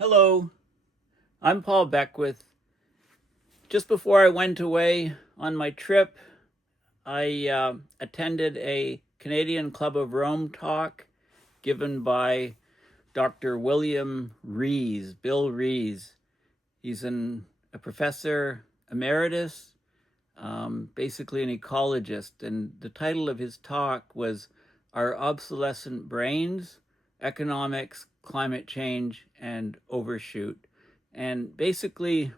Hello, I'm Paul Beckwith. Just before I went away on my trip, I attended a Canadian Club of Rome talk given by Dr. William Rees, Bill Rees. He's a professor emeritus, basically an ecologist, and the title of his talk was Our Obsolescent Brains, Economics, Climate Change, and Overshoot. And basically,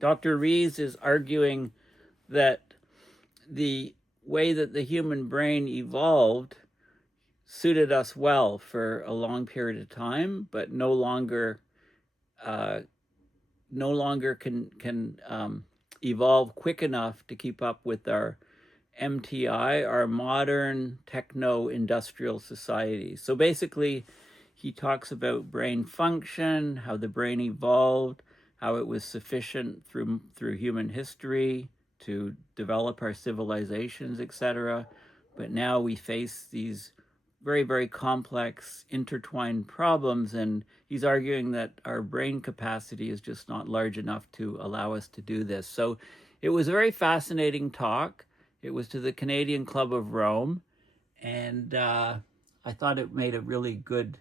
Dr. Rees is arguing that the way that the human brain evolved suited us well for a long period of time, but no longer can evolve quick enough to keep up with our MTI, our Modern Techno-Industrial Society. So basically, he talks about brain function, how the brain evolved, how it was sufficient through human history to develop our civilizations, etc. But now we face these very, very complex, intertwined problems, and he's arguing that our brain capacity is just not large enough to allow us to do this. So it was a very fascinating talk. It was to the Canadian Club of Rome, and I thought it made a really good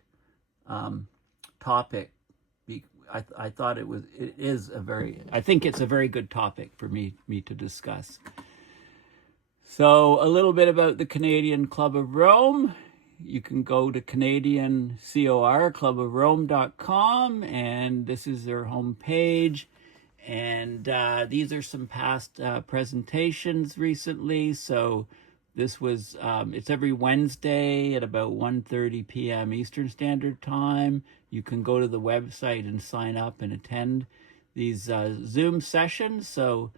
topic. I thought I think it's a very good topic for me to discuss. So a little bit about the Canadian Club of Rome. You can go to Canadian COR, clubofrome.com, and this is their homepage. And these are some past presentations recently. So this was, it's every Wednesday at about 1:30 p.m. Eastern Standard Time. You can go to the website and sign up and attend these Zoom sessions. So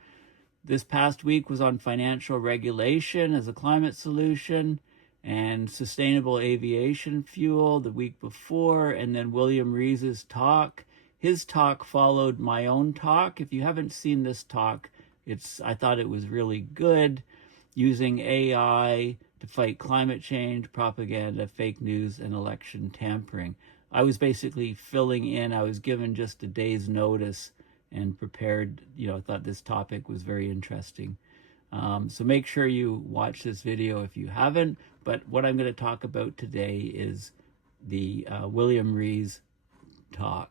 this past week was on financial regulation as a climate solution and sustainable aviation fuel the week before, and then William Rees's talk. His talk followed my own talk. If you haven't seen this talk, I thought it was really good, using AI to fight climate change, propaganda, fake news, and election tampering. I was basically filling in. I was given just a day's notice and prepared. I thought this topic was very interesting. So make sure you watch this video if you haven't. But what I'm going to talk about today is the William Rees talk.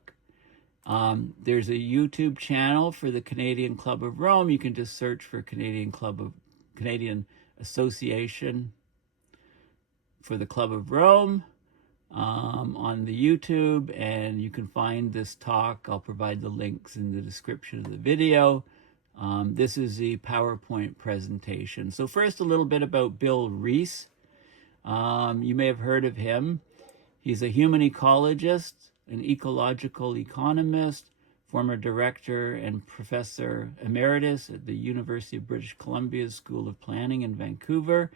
There's a YouTube channel for the Canadian Club of Rome. You can just search for Canadian Association for the Club of Rome on the YouTube, and you can find this talk. I'll provide the links in the description of the video. This is the PowerPoint presentation. So first, a little bit about Bill Rees. You may have heard of him. He's a human ecologist, an ecological economist, former director and professor emeritus at the University of British Columbia School of Planning in Vancouver.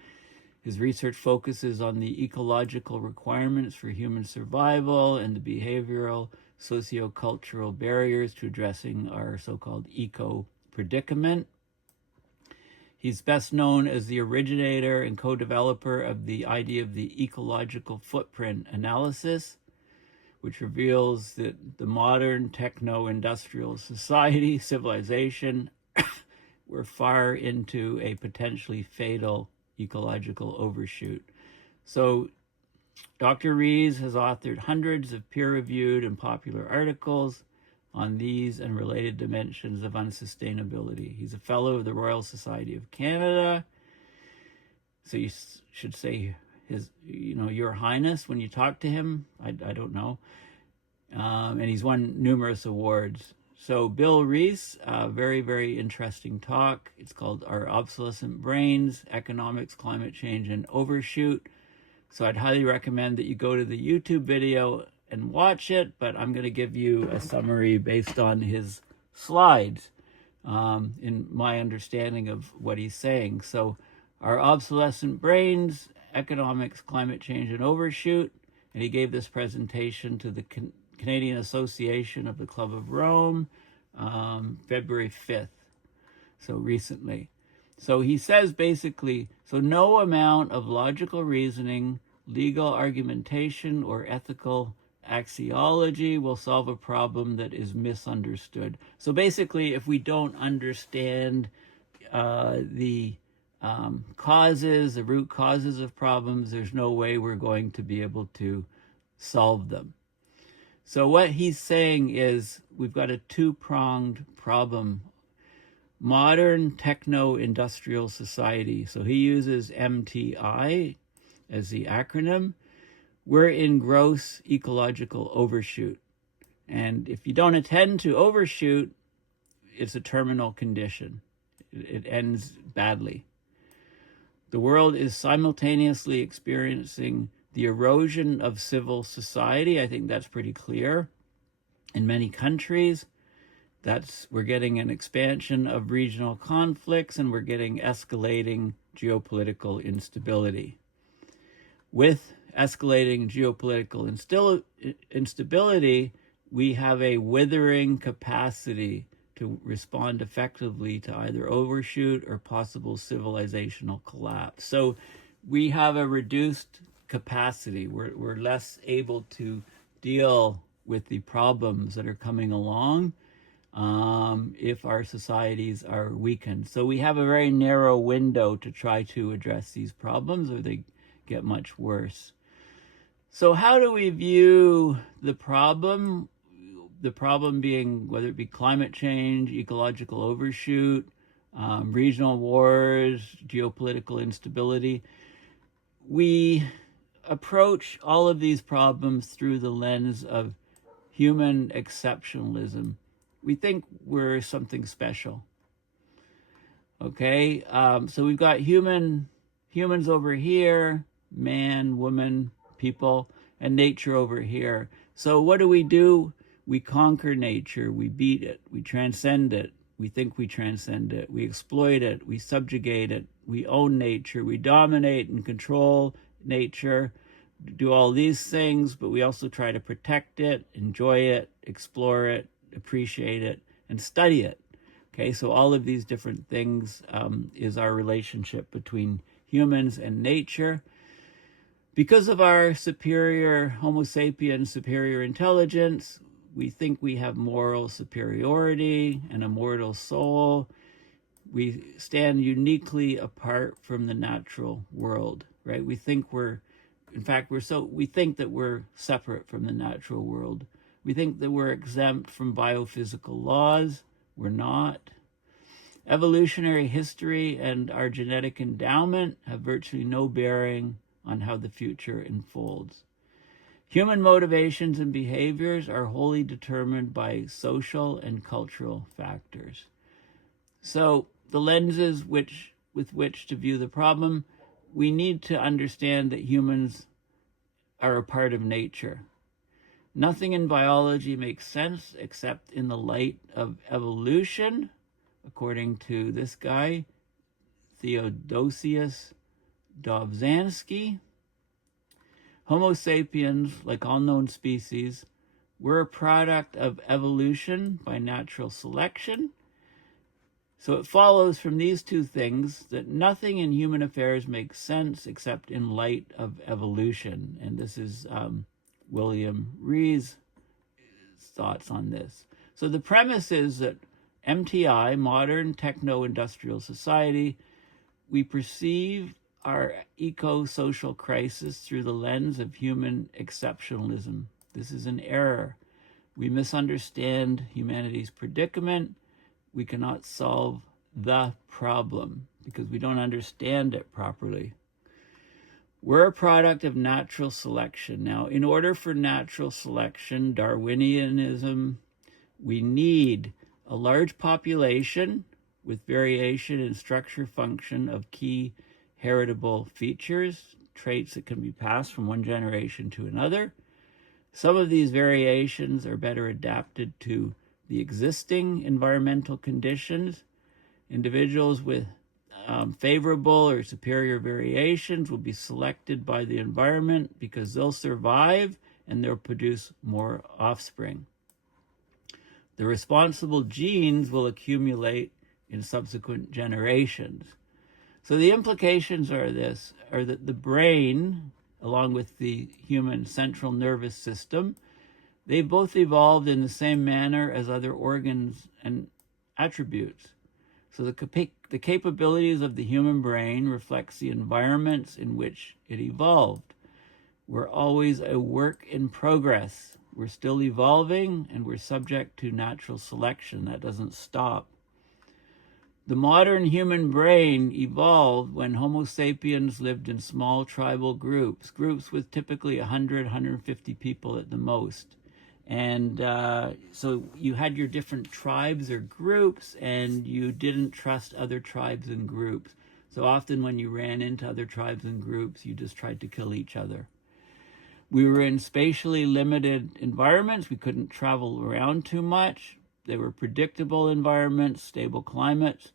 His research focuses on the ecological requirements for human survival and the behavioral, socio-cultural barriers to addressing our so-called eco-predicament. He's best known as the originator and co-developer of the idea of the ecological footprint analysis, which reveals that the modern techno-industrial society, civilization, we're far into a potentially fatal ecological overshoot. So Dr. Rees has authored hundreds of peer-reviewed and popular articles on these and related dimensions of unsustainability. He's a fellow of the Royal Society of Canada. So you should say Your Highness when you talk to him. I don't know. And he's won numerous awards. So Bill Rees, very, very interesting talk. It's called Our Obsolescent Brains, Economics, Climate Change, and Overshoot. So I'd highly recommend that you go to the YouTube video and watch it, but I'm going to give you a summary based on his slides in my understanding of what he's saying. So Our Obsolescent Brains, Economics, Climate Change, and Overshoot. And he gave this presentation to the Canadian Association of the Club of Rome, February 5th, so recently. So he says basically, so no amount of logical reasoning, legal argumentation, or ethical axiology will solve a problem that is misunderstood. So basically, if we don't understand the causes, the root causes of problems, there's no way we're going to be able to solve them. So what he's saying is we've got a two-pronged problem. Modern Techno-Industrial Society. So he uses MTI as the acronym. We're in gross ecological overshoot. And if you don't attend to overshoot, it's a terminal condition. It ends badly. The world is simultaneously experiencing the erosion of civil society. I think that's pretty clear. In many countries, we're getting an expansion of regional conflicts, and we're getting escalating geopolitical instability. With escalating geopolitical instability, we have a withering capacity to respond effectively to either overshoot or possible civilizational collapse. So we have a reduced capacity. We're less able to deal with the problems that are coming along if our societies are weakened. So we have a very narrow window to try to address these problems, or they get much worse. So how do we view the problem? The problem being whether it be climate change, ecological overshoot, regional wars, geopolitical instability. We approach all of these problems through the lens of human exceptionalism. We think we're something special. Okay, so we've got humans over here, man, woman, people, and nature over here. So what do? We conquer nature, we beat it, we transcend it, we think we transcend it, we exploit it, we subjugate it, we own nature, we dominate and control nature, do all these things, but we also try to protect it, enjoy it, explore it, appreciate it, and study it. Okay, so all of these different things is our relationship between humans and nature. Because of our superior Homo sapiens, superior intelligence, we think we have moral superiority and a mortal soul. We stand uniquely apart from the natural world, right? We think we think that we're separate from the natural world. We think that we're exempt from biophysical laws. We're not. Evolutionary history and our genetic endowment have virtually no bearing on how the future unfolds. Human motivations and behaviors are wholly determined by social and cultural factors. So the lenses with which to view the problem, we need to understand that humans are a part of nature. Nothing in biology makes sense except in the light of evolution, according to this guy, Theodosius Dobzhansky. Homo sapiens, like all known species, we're a product of evolution by natural selection. So it follows from these two things that nothing in human affairs makes sense except in light of evolution. And this is William Rees' thoughts on this. So the premise is that MTI, Modern Techno-Industrial Society, we perceive our eco-social crisis through the lens of human exceptionalism. This is an error. We misunderstand humanity's predicament. We cannot solve the problem because we don't understand it properly. We're a product of natural selection. Now, in order for natural selection, Darwinianism, we need a large population with variation in structure function of key heritable features, traits that can be passed from one generation to another. Some of these variations are better adapted to the existing environmental conditions. Individuals with favorable or superior variations will be selected by the environment because they'll survive and they'll produce more offspring. The responsible genes will accumulate in subsequent generations. So the implications are that the brain, along with the human central nervous system, They both evolved in the same manner as other organs and attributes. So the capabilities of the human brain reflects the environments in which it evolved. We're always a work in progress. We're still evolving, and we're subject to natural selection. That doesn't stop. The modern human brain evolved when Homo sapiens lived in small tribal groups with typically 100, 150 people at the most. And so you had your different tribes or groups, and you didn't trust other tribes and groups. So often when you ran into other tribes and groups, you just tried to kill each other. We were in spatially limited environments. We couldn't travel around too much. They were predictable environments, stable climates.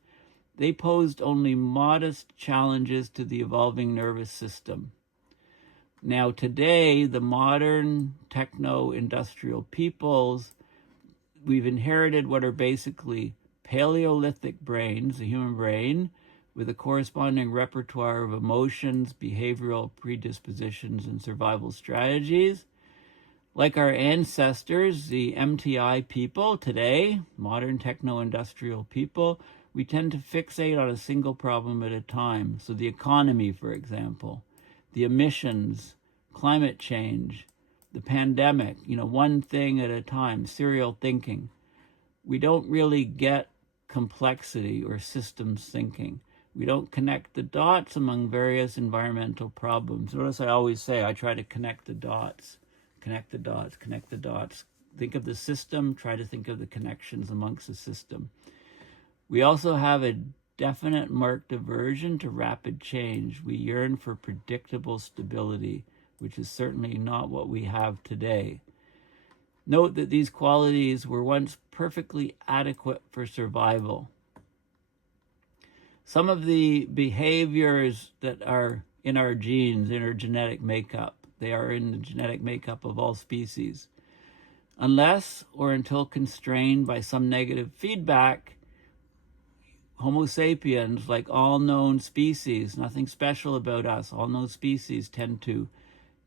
They posed only modest challenges to the evolving nervous system. Now today, the modern techno-industrial peoples, we've inherited what are basically Paleolithic brains, the human brain, with a corresponding repertoire of emotions, behavioral predispositions, and survival strategies. Like our ancestors, the MTI people today, modern techno-industrial people, we tend to fixate on a single problem at a time. So the economy, for example, the emissions, climate change, the pandemic, one thing at a time, serial thinking. We don't really get complexity or systems thinking. We don't connect the dots among various environmental problems. Notice I always say I try to connect the dots, connect the dots, connect the dots. Think of the system, try to think of the connections amongst the system. We also have a definite marked aversion to rapid change. We yearn for predictable stability, which is certainly not what we have today. Note that these qualities were once perfectly adequate for survival. Some of the behaviors that are in our genes, in our genetic makeup, they are in the genetic makeup of all species. Unless or until constrained by some negative feedback, Homo sapiens, like all known species, nothing special about us, all known species tend to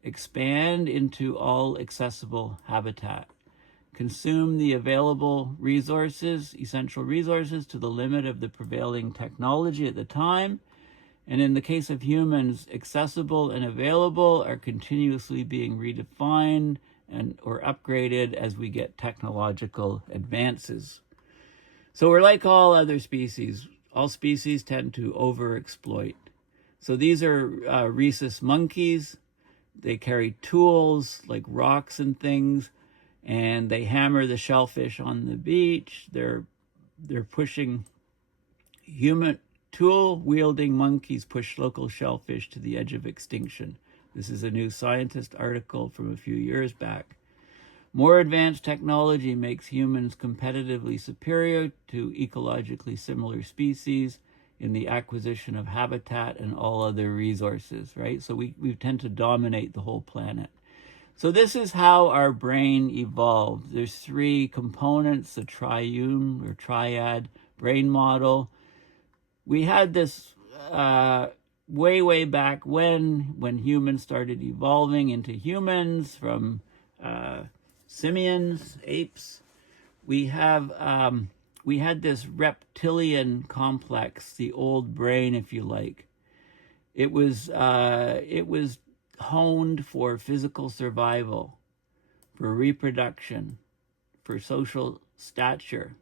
expand into all accessible habitat, consume the available resources, essential resources, to the limit of the prevailing technology at the time, and in the case of humans, accessible and available are continuously being redefined or upgraded as we get technological advances. So we're like all other species. All species tend to overexploit. So these are rhesus monkeys. They carry tools like rocks and things, and they hammer the shellfish on the beach. They're pushing human tool-wielding monkeys push local shellfish to the edge of extinction. This is a New Scientist article from a few years back. More advanced technology makes humans competitively superior to ecologically similar species in the acquisition of habitat and all other resources, right? So we tend to dominate the whole planet. So this is how our brain evolved. There's three components, the triune or triad brain model. We had this way back when humans started evolving into humans from simians, apes. We had this reptilian complex, the old brain, if you like. It was honed for physical survival, for reproduction, for social stature,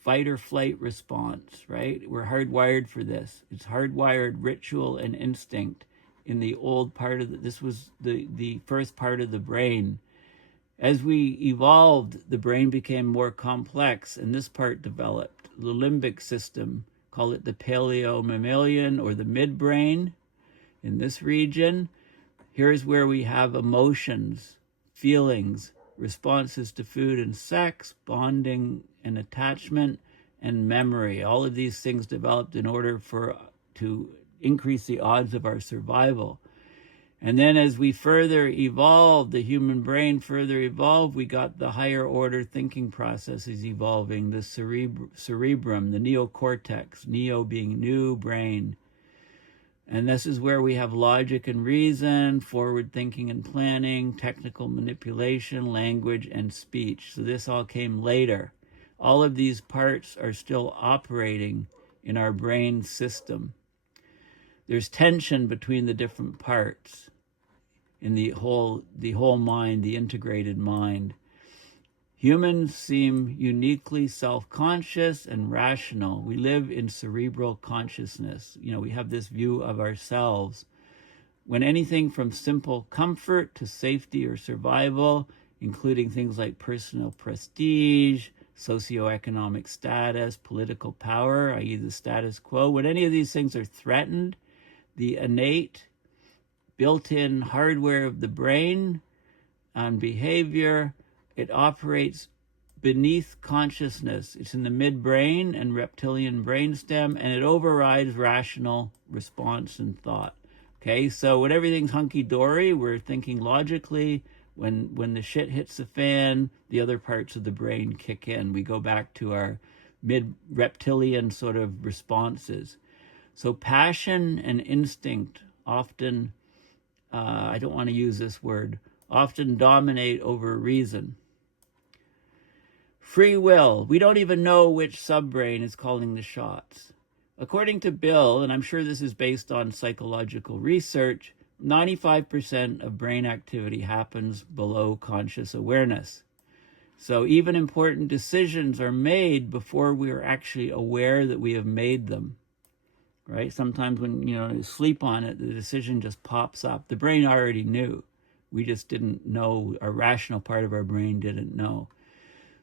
fight or flight response, right? We're hardwired for this. It's hardwired ritual and instinct in the old part of this was the first part of the brain. As we evolved, the brain became more complex, and this part developed. The limbic system, call it the paleo-mammalian or the midbrain. In this region, here's where we have emotions, feelings, responses to food and sex, bonding and attachment, and memory. All of these things developed in order to increase the odds of our survival. And then as we further evolved, the human brain further evolved, we got the higher order thinking processes evolving, the cerebrum, the neocortex, neo being new brain. And this is where we have logic and reason, forward thinking and planning, technical manipulation, language, and speech. So this all came later. All of these parts are still operating in our brain system. There's tension between the different parts in the whole mind, the integrated mind. Humans seem uniquely self-conscious and rational. We live in cerebral consciousness. We have this view of ourselves. When anything from simple comfort to safety or survival, including things like personal prestige, socioeconomic status, political power, i.e. the status quo, when any of these things are threatened, the innate, built-in hardware of the brain on behavior, it operates beneath consciousness. It's in the midbrain and reptilian brainstem, and it overrides rational response and thought. Okay, so when everything's hunky-dory, we're thinking logically. When the shit hits the fan, the other parts of the brain kick in. We go back to our mid-reptilian sort of responses. So passion and instinct often, I don't want to use this word, often dominate over reason. Free will. We don't even know which subbrain is calling the shots. According to Bill, and I'm sure this is based on psychological research, 95% of brain activity happens below conscious awareness. So even important decisions are made before we are actually aware that we have made them. Right? Sometimes when you sleep on it, the decision just pops up. The brain already knew. We just didn't know. A rational part of our brain didn't know.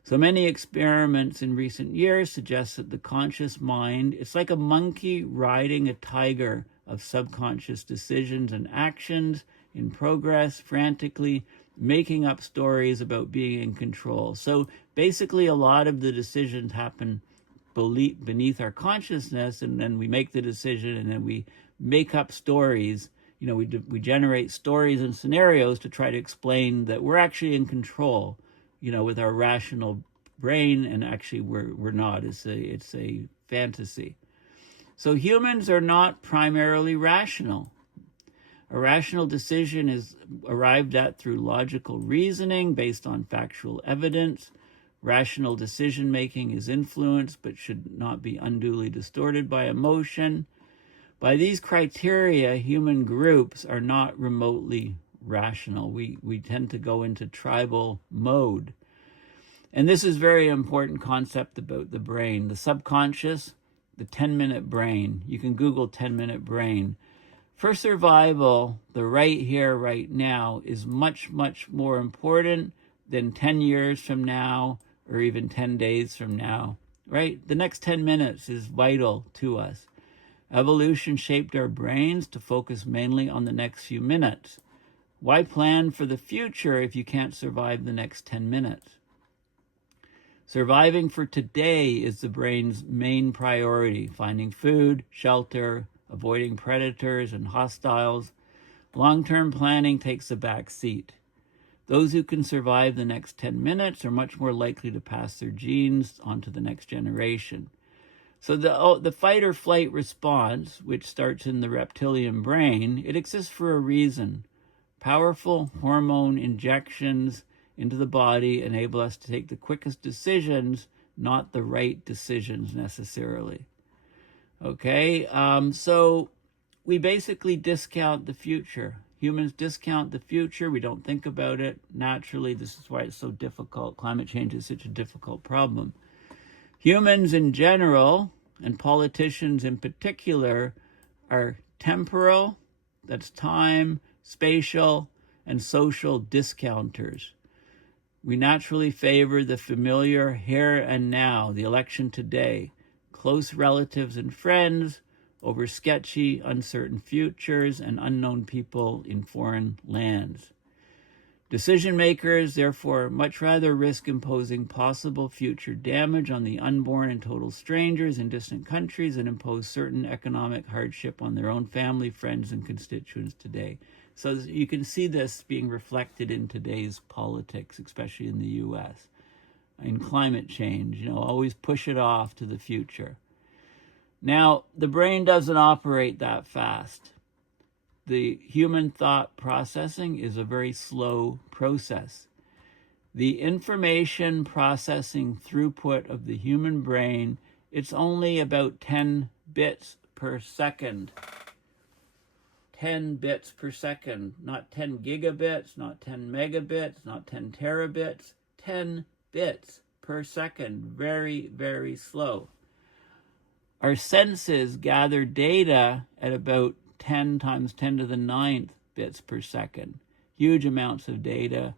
So many experiments in recent years suggest that the conscious mind, it's like a monkey riding a tiger of subconscious decisions and actions in progress, frantically making up stories about being in control. So basically a lot of the decisions happen beneath our consciousness, and then we make the decision, and then we make up stories. We generate stories and scenarios to try to explain that we're actually in control, with our rational brain, and actually we're not. It's a fantasy. So humans are not primarily rational. A rational decision is arrived at through logical reasoning based on factual evidence. Rational decision-making is influenced but should not be unduly distorted by emotion. By these criteria, human groups are not remotely rational. We tend to go into tribal mode. And this is a very important concept about the brain. The subconscious, the 10-minute brain. You can Google 10-minute brain. For survival, the right here, right now, is much, much more important than 10 years from now or even 10 days from now, right? The next 10 minutes is vital to us. Evolution shaped our brains to focus mainly on the next few minutes. Why plan for the future if you can't survive the next 10 minutes? Surviving for today is the brain's main priority, finding food, shelter, avoiding predators and hostiles. Long-term planning takes a back seat. Those who can survive the next 10 minutes are much more likely to pass their genes on to the next generation. So the fight or flight response, which starts in the reptilian brain, it exists for a reason. Powerful hormone injections into the body enable us to take the quickest decisions, not the right decisions necessarily. Okay, so we basically discount the future. Humans discount the future. We don't think about it naturally. This is why it's so difficult. Climate change is such a difficult problem. Humans in general, and politicians in particular, are temporal, that's time, spatial, and social discounters. We naturally favor the familiar here and now, the election today, close relatives and friends over sketchy, uncertain futures and unknown people in foreign lands. Decision makers, therefore, much rather risk imposing possible future damage on the unborn and total strangers in distant countries and impose certain economic hardship on their own family, friends, and constituents today. So you can see this being reflected in today's politics, especially in the U.S. In climate change, always push it off to the future. Now, the brain doesn't operate that fast. The human thought processing is a very slow process. The information processing throughput of the human brain, it's only about 10 bits per second. 10 bits per second, not 10 gigabits, not 10 megabits, not 10 terabits, 10 bits per second. Very, very slow. Our senses gather data at about 10 times 10 to the 9th bits per second. Huge amounts of data.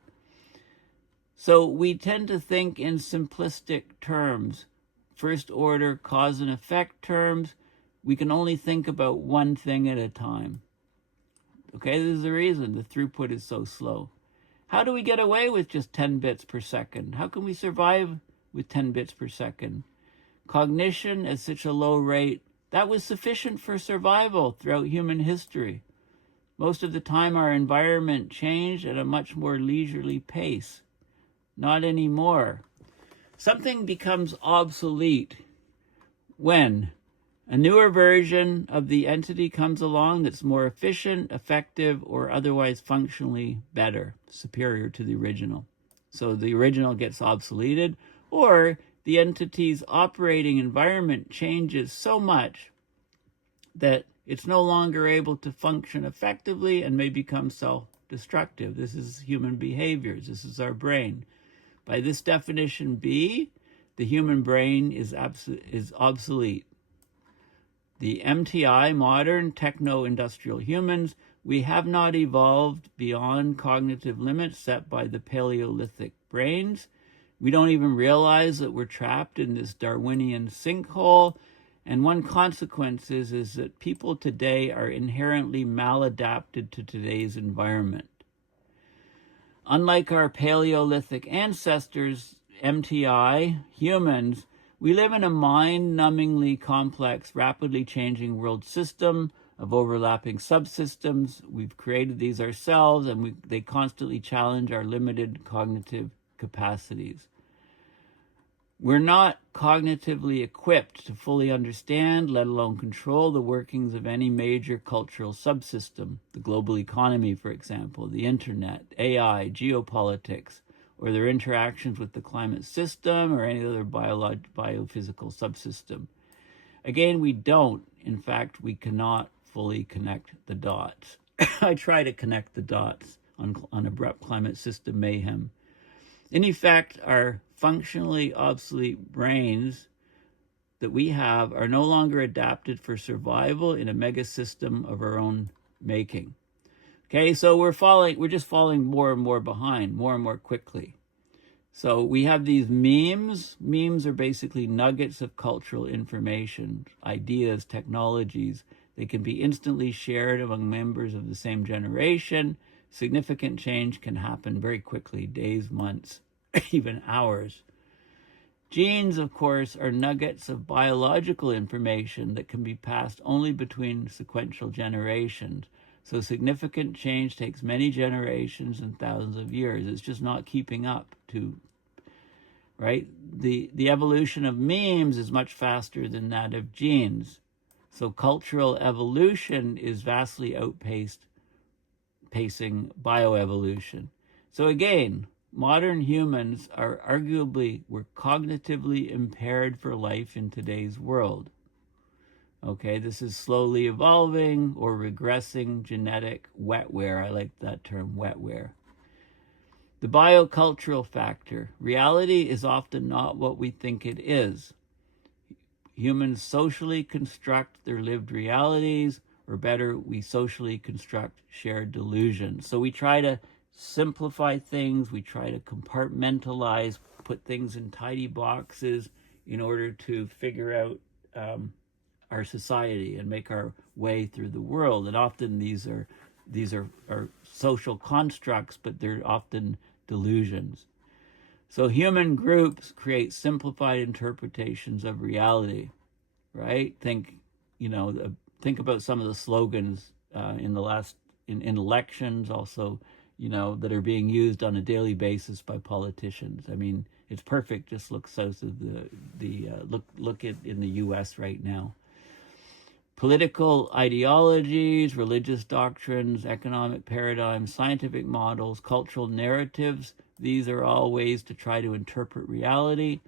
So we tend to think in simplistic terms, first order cause and effect terms. We can only think about one thing at a time. Okay, this is the reason the throughput is so slow. How do we get away with just 10 bits per second? How can we survive with 10 bits per second? Cognition at such a low rate, that was sufficient for survival throughout human history. Most of the time our environment changed at a much more leisurely pace. Not anymore. Something becomes obsolete when a newer version of the entity comes along that's more efficient, effective, or otherwise functionally better, superior to the original. So the original gets obsoleted, or the entity's operating environment changes so much that it's no longer able to function effectively and may become self-destructive. This is human behaviors. This is our brain. By this definition B, the human brain is obsolete. The MTI, Modern Techno-Industrial Humans, we have not evolved beyond cognitive limits set by the Paleolithic brains. We don't even realize that we're trapped in this Darwinian sinkhole. And one consequence is that people today are inherently maladapted to today's environment. Unlike our Paleolithic ancestors, MTI, humans, we live in a mind-numbingly complex, rapidly changing world system of overlapping subsystems. We've created these ourselves, and they constantly challenge our limited cognitive capacities. We're not cognitively equipped to fully understand, let alone control, the workings of any major cultural subsystem, the global economy, for example, the internet, AI, geopolitics, or their interactions with the climate system or any other biophysical subsystem. Again, we don't. In fact, we cannot fully connect the dots. I try to connect the dots on abrupt climate system mayhem. In effect, our functionally obsolete brains that we have are no longer adapted for survival in a mega system of our own making. Okay, so we're just falling more and more behind, more and more quickly. So we have these memes. Memes are basically nuggets of cultural information, ideas, technologies. They can be instantly shared among members of the same generation. Significant change can happen very quickly, days, months, even hours. Genes, of course, are nuggets of biological information that can be passed only between sequential generations. So significant change takes many generations and thousands of years. It's just not keeping up to, right? The evolution of memes is much faster than that of genes. So cultural evolution is vastly pacing bioevolution. So again, modern humans are we're cognitively impaired for life in today's world. Okay, this is slowly evolving or regressing genetic wetware. I like that term, wetware. The biocultural factor. Reality is often not what we think it is. Humans socially construct their lived realities, or better, we socially construct shared delusions. So we try to simplify things, we try to compartmentalize, put things in tidy boxes in order to figure out our society and make our way through the world. And often these are social constructs, but they're often delusions. So human groups create simplified interpretations of reality, right? Think about some of the slogans in elections, also, that are being used on a daily basis by politicians. I mean, it's perfect. Just look south of look at in the U.S. right now. Political ideologies, religious doctrines, economic paradigms, scientific models, cultural narratives, these are all ways to try to interpret reality.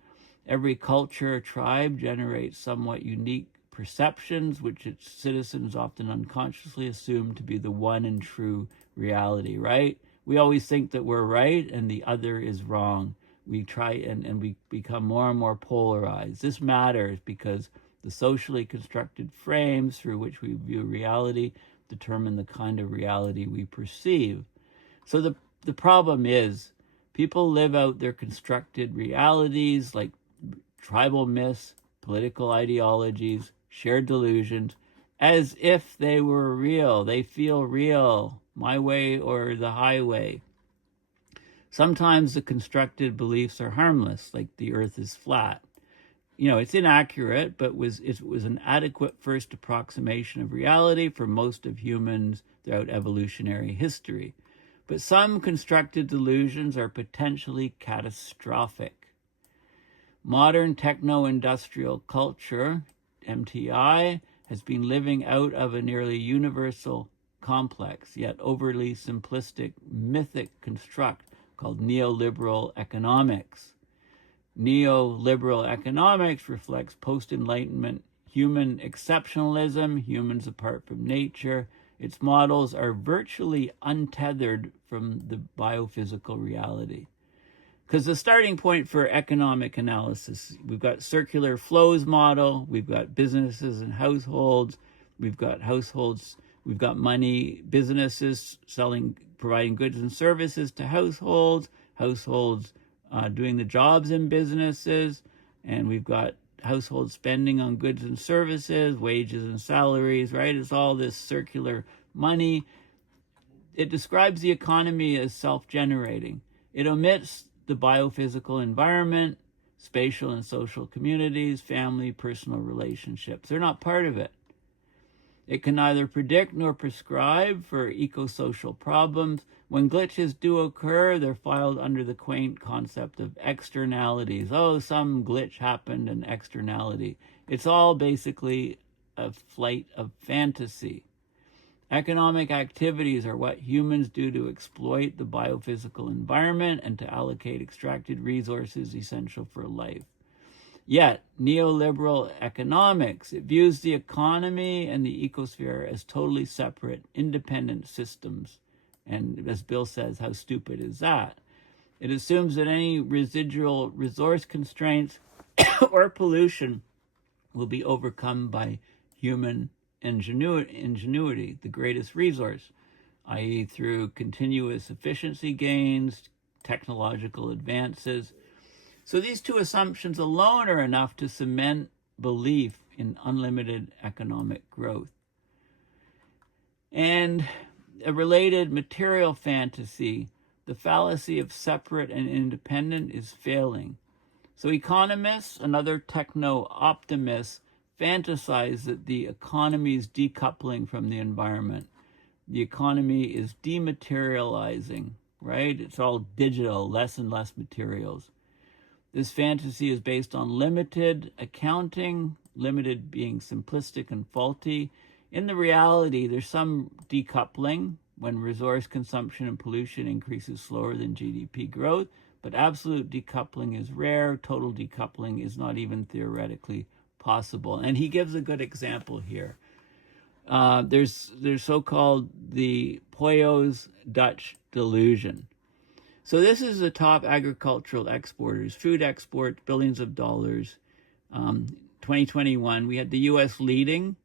Every culture or tribe generates somewhat unique perceptions, which its citizens often unconsciously assume to be the one and true reality, right? We always think that we're right and the other is wrong. We try and we become more and more polarized. This matters because the socially constructed frames through which we view reality determine the kind of reality we perceive. So the problem is people live out their constructed realities like tribal myths, political ideologies, shared delusions, as if they were real. They feel real, my way or the highway. Sometimes the constructed beliefs are harmless, like the earth is flat. It's inaccurate, but it was an adequate first approximation of reality for most of humans throughout evolutionary history. But some constructed delusions are potentially catastrophic. Modern techno-industrial culture, MTI, has been living out of a nearly universal, complex, yet overly simplistic, mythic construct called neoliberal economics. Neoliberal economics reflects post-Enlightenment human exceptionalism, humans apart from nature. Its models are virtually untethered from the biophysical reality. Because the starting point for economic analysis, we've got circular flows model, we've got businesses and households, we've got money, businesses providing goods and services to households doing the jobs in businesses, and we've got household spending on goods and services, wages and salaries, right? It's all this circular money. It describes the economy as self-generating. It omits the biophysical environment, spatial and social communities, family, personal relationships. They're not part of it. It can neither predict nor prescribe for eco-social problems. When glitches do occur, they're filed under the quaint concept of externalities. Oh, some glitch happened, an externality. It's all basically a flight of fantasy. Economic activities are what humans do to exploit the biophysical environment and to allocate extracted resources essential for life. Yet, neoliberal economics, it views the economy and the ecosphere as totally separate, independent systems. And as Bill says, how stupid is that? It assumes that any residual resource constraints or pollution will be overcome by human ingenuity, the greatest resource, i.e. through continuous efficiency gains, technological advances. So these two assumptions alone are enough to cement belief in unlimited economic growth. And a related material fantasy, the fallacy of separate and independent, is failing. So economists and other techno-optimists fantasize that the economy is decoupling from the environment. The economy is dematerializing, right? It's all digital, less and less materials. This fantasy is based on limited accounting, limited being simplistic and faulty. In the reality, there's some decoupling when resource consumption and pollution increases slower than GDP growth, but absolute decoupling is rare. Total decoupling is not even theoretically possible. And he gives a good example here. There's so-called the Poyos Dutch delusion. So this is the top agricultural exporters, food exports, billions of dollars. 2021, we had the U.S. leading.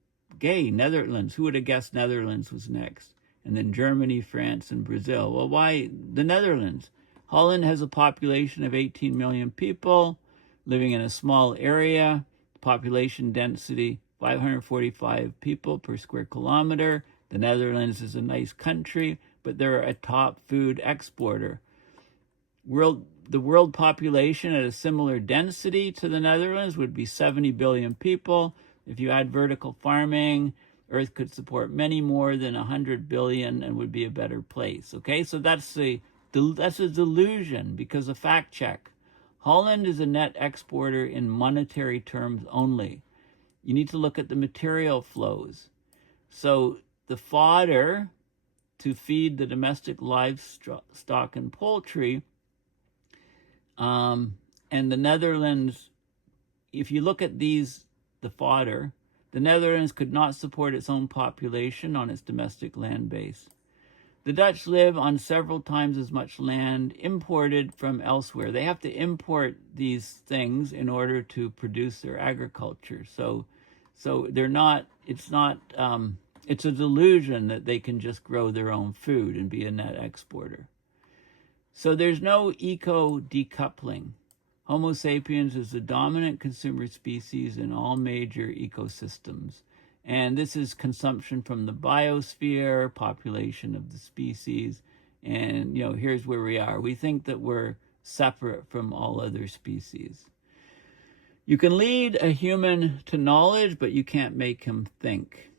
Netherlands. Who would have guessed Netherlands was next? And then Germany, France, and Brazil. Well, why the Netherlands? Holland has a population of 18 million people living in a small area. Population density, 545 people per square kilometer. The Netherlands is a nice country, but they're a top food exporter. The world population at a similar density to the Netherlands would be 70 billion people. If you add vertical farming, Earth could support many more than 100 billion and would be a better place. Okay, so that's a delusion because of fact check. Holland is a net exporter in monetary terms only. You need to look at the material flows. So the fodder to feed the domestic livestock and poultry, and the Netherlands, if you look at these, the fodder, the Netherlands could not support its own population on its domestic land base. The Dutch live on several times as much land imported from elsewhere. They have to import these things in order to produce their agriculture. So they're not, it's a delusion that they can just grow their own food and be a net exporter. So there's no eco-decoupling. Homo sapiens is the dominant consumer species in all major ecosystems. And this is consumption from the biosphere, population of the species. And, here's where we are. We think that we're separate from all other species. You can lead a human to knowledge, but you can't make him think.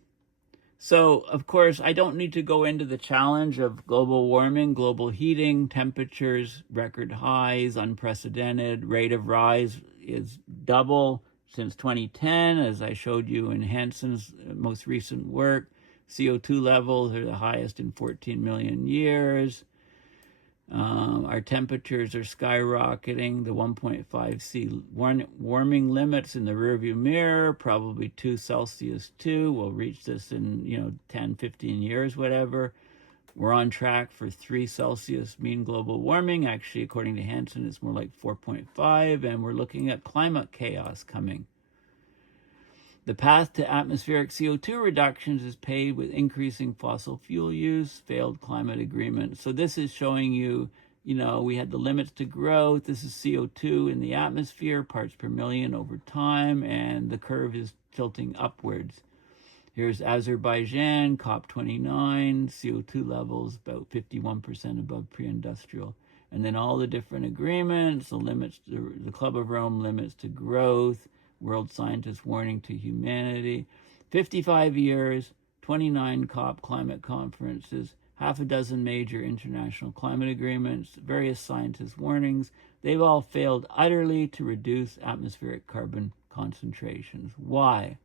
So, of course, I don't need to go into the challenge of global warming, global heating, temperatures, record highs, unprecedented, rate of rise is double since 2010, as I showed you in Hanson's most recent work. CO2 levels are the highest in 14 million years. Our temperatures are skyrocketing. The 1.5 C warming limits in the rearview mirror, probably 2 Celsius 2. We'll reach this in 10, 15 years, whatever. We're on track for 3 Celsius mean global warming. Actually, according to Hansen, it's more like 4.5, and we're looking at climate chaos coming. The path to atmospheric CO2 reductions is paved with increasing fossil fuel use, failed climate agreement. So this is showing you, we had the limits to growth. This is CO2 in the atmosphere, parts per million over time, and the curve is tilting upwards. Here's Azerbaijan, COP29, CO2 levels about 51% above pre-industrial. And then all the different agreements, the limits, the Club of Rome limits to growth, World Scientists Warning to Humanity, 55 years, 29 COP climate conferences, half a dozen major international climate agreements, various scientists' warnings. They've all failed utterly to reduce atmospheric carbon concentrations. Why?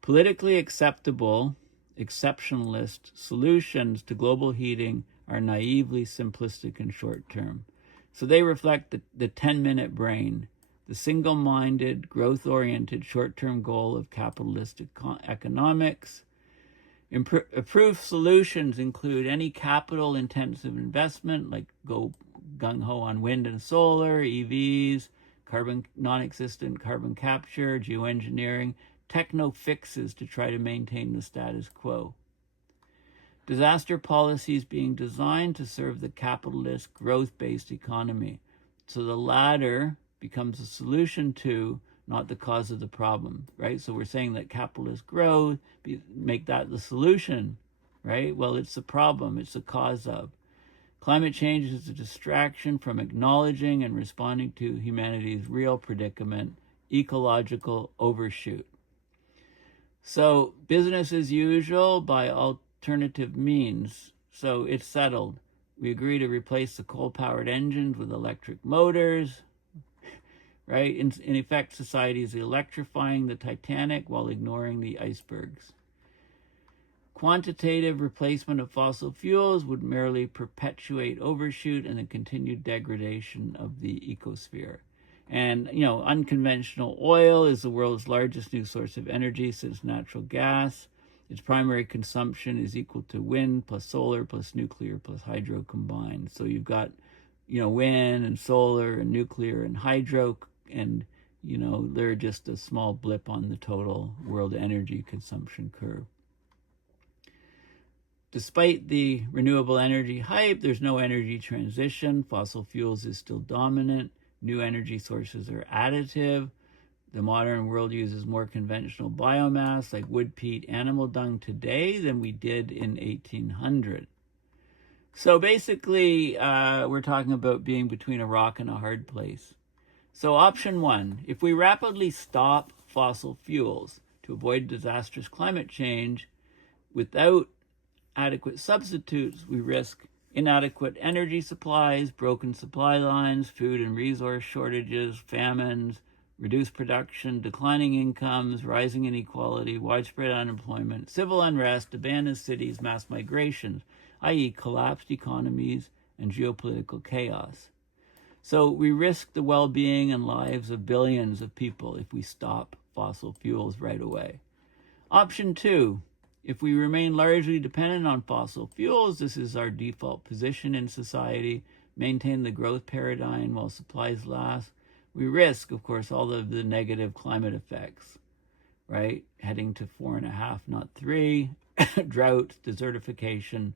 Politically acceptable, exceptionalist solutions to global heating are naively simplistic and short-term. So they reflect the 10-minute brain, the single-minded, growth-oriented, short-term goal of capitalistic economics. Approved solutions include any capital-intensive investment, like go gung-ho on wind and solar, EVs, non-existent carbon capture, geoengineering, techno-fixes to try to maintain the status quo. Disaster policies being designed to serve the capitalist, growth-based economy. So the latter becomes a solution to, not the cause of the problem, right? So we're saying that capitalist growth, make that the solution, right? Well, it's the problem, it's the cause of. Climate change is a distraction from acknowledging and responding to humanity's real predicament, ecological overshoot. So business as usual by alternative means. So it's settled. We agree to replace the coal-powered engines with electric motors, right? In effect, society is electrifying the Titanic while ignoring the icebergs. Quantitative replacement of fossil fuels would merely perpetuate overshoot and the continued degradation of the ecosphere. And, unconventional oil is the world's largest new source of energy since natural gas. Its primary consumption is equal to wind plus solar plus nuclear plus hydro combined. So you've got, wind and solar and nuclear and hydro, and, they're just a small blip on the total world energy consumption curve. Despite the renewable energy hype, there's no energy transition. Fossil fuels is still dominant. New energy sources are additive. The modern world uses more conventional biomass like wood, peat, animal dung today than we did in 1800. So basically, we're talking about being between a rock and a hard place. So option one, if we rapidly stop fossil fuels to avoid disastrous climate change without adequate substitutes, we risk inadequate energy supplies, broken supply lines, food and resource shortages, famines, reduced production, declining incomes, rising inequality, widespread unemployment, civil unrest, abandoned cities, mass migrations, i.e. collapsed economies and geopolitical chaos. So we risk the well-being and lives of billions of people if we stop fossil fuels right away. Option 2, if we remain largely dependent on fossil fuels, this is our default position in society, maintain the growth paradigm while supplies last, we risk, of course, all of the negative climate effects, right? Heading to 4.5, not 3, drought, desertification,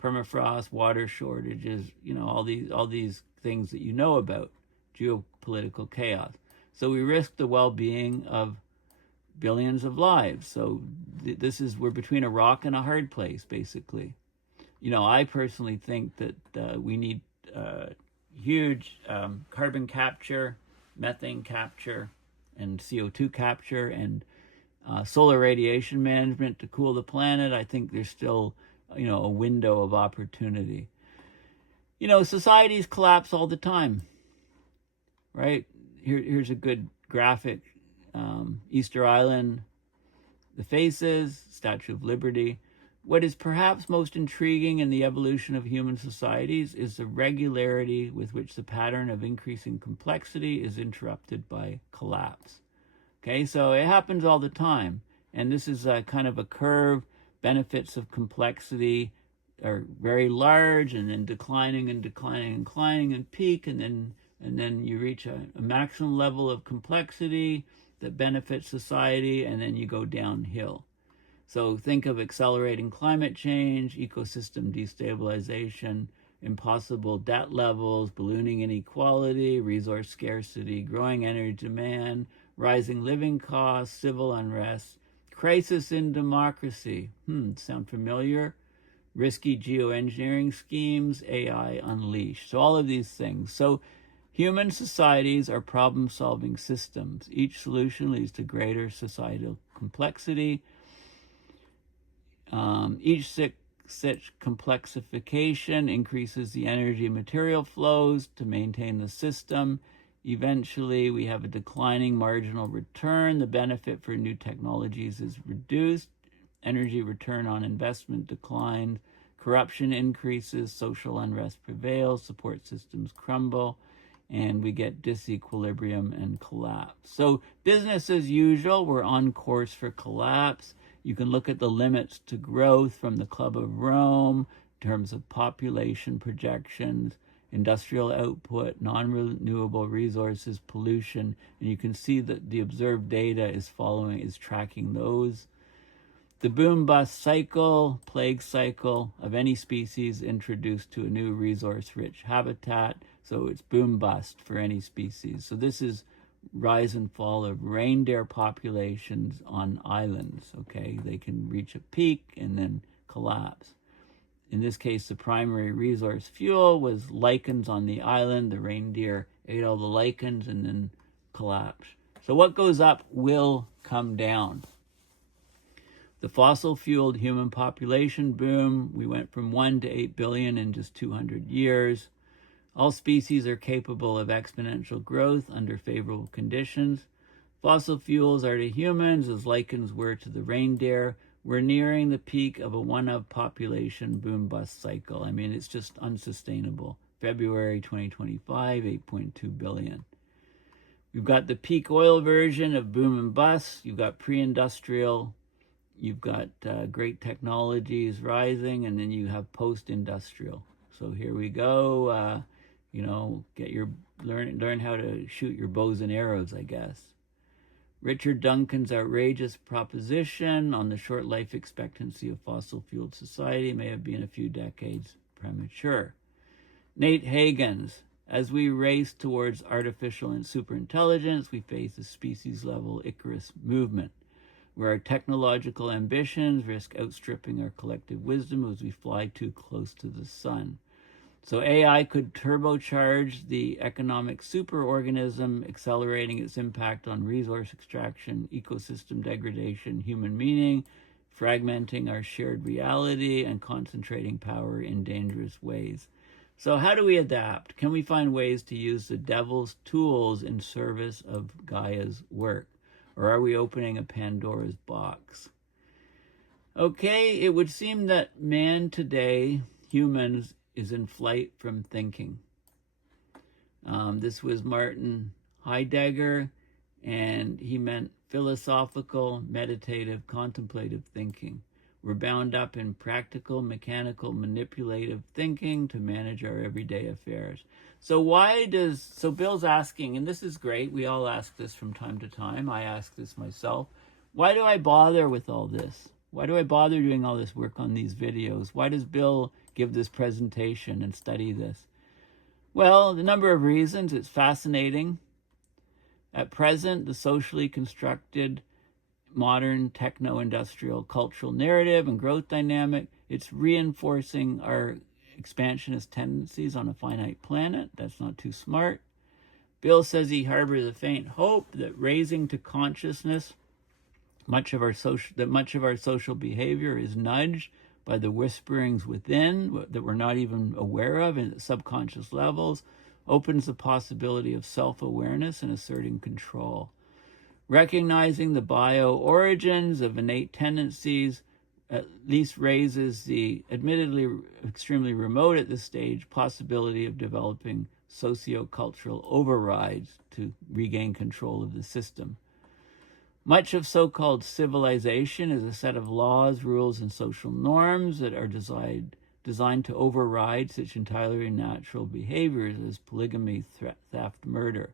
permafrost, water shortages, all these things that you know about, geopolitical chaos. So we risk the well-being of billions of lives. So we're between a rock and a hard place, basically. I personally think that we need huge carbon capture, methane capture, and CO2 capture, and solar radiation management to cool the planet. I think there's still, a window of opportunity. Societies collapse all the time, right? Here's a good graphic. Easter Island, the faces, Statue of Liberty. What is perhaps most intriguing in the evolution of human societies is the regularity with which the pattern of increasing complexity is interrupted by collapse. Okay, so it happens all the time. And this is a kind of a curve. Benefits of complexity are very large, and then declining and declining and declining and peak, and then you reach a maximum level of complexity that benefits society, and then you go downhill. So think of accelerating climate change, ecosystem destabilization, impossible debt levels, ballooning inequality, resource scarcity, growing energy demand, rising living costs, civil unrest, crisis in democracy. Sound familiar? Risky geoengineering schemes, AI unleashed. So all of these things. So human societies are problem-solving systems. Each solution leads to greater societal complexity. Each such complexification increases the energy and material flows to maintain the system. Eventually, we have a declining marginal return. The benefit for new technologies is reduced. Energy return on investment declines. Corruption increases. Social unrest prevails. Support systems crumble. And we get disequilibrium and collapse. So business as usual, we're on course for collapse. You can look at the limits to growth from the Club of Rome in terms of population projections, industrial output, non-renewable resources, pollution, and you can see that the observed data is tracking those. The boom-bust cycle, plague cycle of any species introduced to a new resource-rich habitat. So it's boom-bust for any species. So this is rise and fall of reindeer populations on islands, okay? They can reach a peak and then collapse. In this case, the primary resource fuel was lichens on the island. The reindeer ate all the lichens and then collapsed. So what goes up will come down. The fossil-fueled human population boom, we went from 1 to 8 billion in just 200 years. All species are capable of exponential growth under favorable conditions. Fossil fuels are to humans as lichens were to the reindeer. We're nearing the peak of a one-of population boom-bust cycle. I mean, it's just unsustainable. February 2025, 8.2 billion. We've got the peak oil version of boom and bust. You've got pre-industrial. You've got great technologies rising, and then you have post-industrial. So here we go. Learn how to shoot your bows and arrows, I guess. Richard Duncan's outrageous proposition on the short life expectancy of fossil-fueled society may have been a few decades premature. Nate Hagen's, as we race towards artificial and superintelligence, we face a species-level Icarus movement, where our technological ambitions risk outstripping our collective wisdom as we fly too close to the sun. So AI could turbocharge the economic superorganism, accelerating its impact on resource extraction, ecosystem degradation, human meaning, fragmenting our shared reality, and concentrating power in dangerous ways. So how do we adapt? Can we find ways to use the devil's tools in service of Gaia's work? Or are we opening a Pandora's box? Okay, it would seem that man today, humans, is in flight from thinking. This was Martin Heidegger, and he meant philosophical, meditative, contemplative thinking. We're bound up in practical, mechanical, manipulative thinking to manage our everyday affairs. So Bill's asking, and this is great, we all ask this from time to time, I ask this myself, why do I bother with all this? Why do I bother doing all this work on these videos? Why does Bill give this presentation and study this? Well, the number of reasons. It's fascinating. At present, the socially constructed modern techno-industrial cultural narrative and growth dynamic, it's reinforcing our expansionist tendencies on a finite planet. That's not too smart. Bill says he harbors a faint hope that raising to consciousness much of our social behavior is nudged by the whisperings within that we're not even aware of at subconscious levels, opens the possibility of self-awareness and asserting control. Recognizing the bio-origins of innate tendencies at least raises the admittedly extremely remote at this stage possibility of developing socio-cultural overrides to regain control of the system. Much of so-called civilization is a set of laws, rules, and social norms that are designed to override such entirely natural behaviors as polygamy, theft, murder,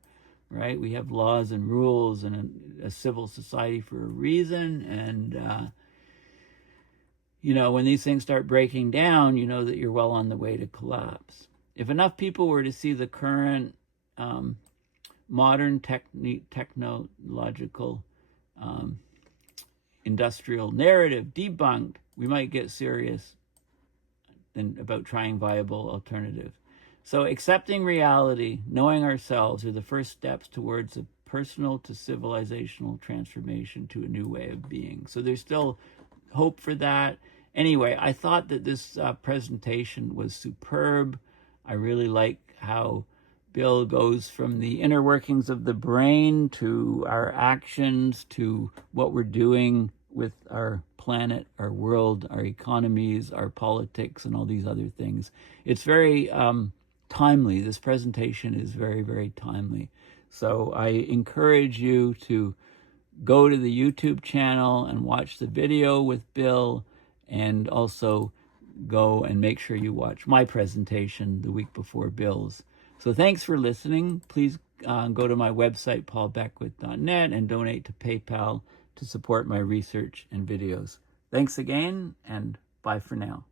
right? We have laws and rules and a civil society for a reason, and when these things start breaking down, you know that you're well on the way to collapse. If enough people were to see the current modern technological industrial narrative debunked, we might get serious about trying viable alternatives. So accepting reality, knowing ourselves, are the first steps towards a personal to civilizational transformation to a new way of being. So there's still hope for that. Anyway, I thought that this presentation was superb. I really like how Bill goes from the inner workings of the brain to our actions to what we're doing with our planet, our world, our economies, our politics, and all these other things. It's very timely. This presentation is very, very timely. So I encourage you to go to the YouTube channel and watch the video with Bill, and also go and make sure you watch my presentation the week before Bill's. So thanks for listening. Please go to my website, paulbeckwith.net, and donate to PayPal to support my research and videos. Thanks again, and bye for now.